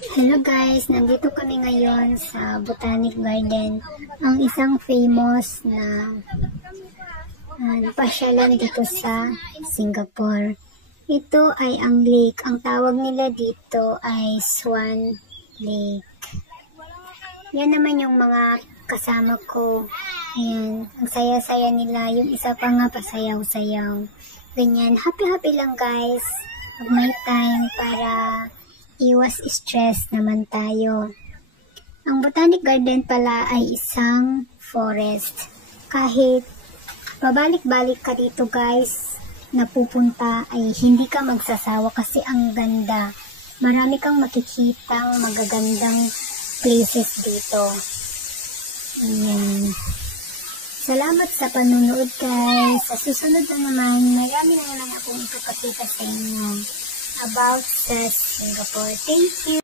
Hello guys, nandito kami ngayon sa Botanic Garden, ang isang famous na pasyalan dito sa Singapore. Ito ay ang lake. Ang tawag nila dito ay Swan Lake. Yan naman yung mga kasama ko. Ayan, ang saya-saya nila. Yung isa pa nga pasayaw-sayaw. Ganyan, happy-happy lang guys. Pag may time para iwas stress naman tayo. Ang Botanic Garden pala ay isang forest. Kahit babalik-balik ka dito guys, napupunta ay hindi ka magsasawa kasi ang ganda. Marami kang makikitang magagandang places dito. Ayan. Salamat sa panunood guys. Sa susunod na naman, marami na naman akong ipapakita sa inyo about sa Singapore. Thank you!